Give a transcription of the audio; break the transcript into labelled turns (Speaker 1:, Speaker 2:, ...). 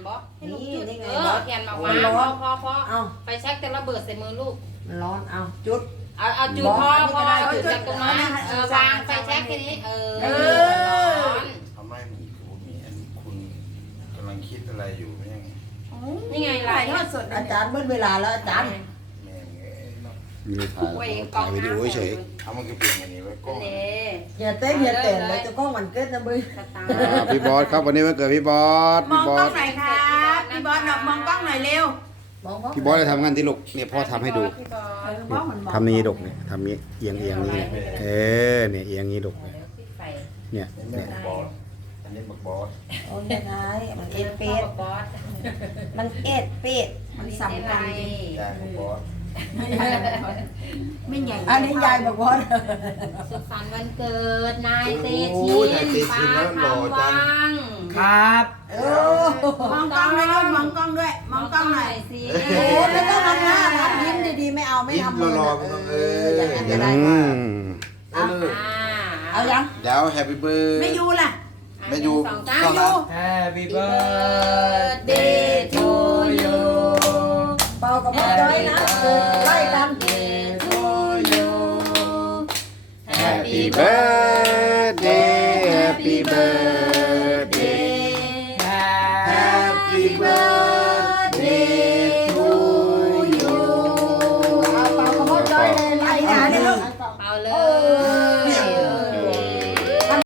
Speaker 1: บอสให้ลูกจุด
Speaker 2: นี่ไง
Speaker 1: แขนมาวางพอ
Speaker 2: เอา
Speaker 1: ไปเช็คจะระเบิดใส่มือลูก
Speaker 2: มันร้อนเอาจุด
Speaker 1: เอาจุดพอจุดจากตรงนั้นวางไปเช็คแค่นี้ร้อน
Speaker 3: ทำไมมีคุณกำลังคิดอะไรอยู่ไม่ยังไง
Speaker 1: นี่ไงไล
Speaker 4: ถ่าย
Speaker 1: น์
Speaker 4: ทอดสด
Speaker 2: อาจารย์เมื่อเวลาแล้วอาจารย์
Speaker 3: แม่งเอ้ยเนาะ
Speaker 5: มีถ่ายวิดีโอเฉย
Speaker 3: เอามันก็เปลี่ยนอย่างนี้ไว้กล้อง
Speaker 2: อย่าเต้นอย่าเต้นเลยจะก้องมันเกิดนะมึง
Speaker 5: พี่บอสครับวันนี้วันเกิดพี่บอส
Speaker 4: มองกล้องหน่อยครับพี่บอสมองกล้องหน่อยเร็ว
Speaker 5: พี่บอสจะทำงานที่ลูกเนี่ยพ่อทำให้ดู
Speaker 4: มองเหมือนมอง
Speaker 5: ทำนี้ลูกเนี่ยทำนี้เอียงนี้เนี่ยเนี่ยเอียงนี้ลูกเนี่ย
Speaker 3: นี่แม่งบอสอันนี้บักบอส
Speaker 2: โอ้ยยังไงมันเอ็ดเป็ด
Speaker 1: บอส
Speaker 2: มันเอ็ดเป็ด
Speaker 4: มันสำคัญ
Speaker 3: ยายบักบอส
Speaker 4: ไม่ใหญ่
Speaker 2: อันนี้ยายบอกว่า
Speaker 1: สุขสันต์วันเกิดนายเตชินป้าคำวัง
Speaker 2: ครับ
Speaker 4: มองกล้องด้วยลูกมองกล้องด้วยมองกล้องหน่อย
Speaker 1: สิ
Speaker 2: โอ้ไม่ต้องทำหน้าทำยิ้มดีๆไม่เอาไม่
Speaker 3: ยิ้ม
Speaker 2: ทำมือ
Speaker 3: รอๆมันต้อง
Speaker 2: อย่างนั้น
Speaker 5: อื
Speaker 2: ก็ได้
Speaker 5: ม
Speaker 2: เอายัง
Speaker 3: เดี๋ยวแฮปปี้เบิร์ด
Speaker 4: ไม่อยู่ล่ะ
Speaker 3: ไม่อยู่
Speaker 4: ไม่อยู่
Speaker 6: Happy birthday
Speaker 1: to you
Speaker 2: เป่ากับพ่อจ้อยนะเกิดใกล้กัน
Speaker 1: to you
Speaker 5: Happy birthday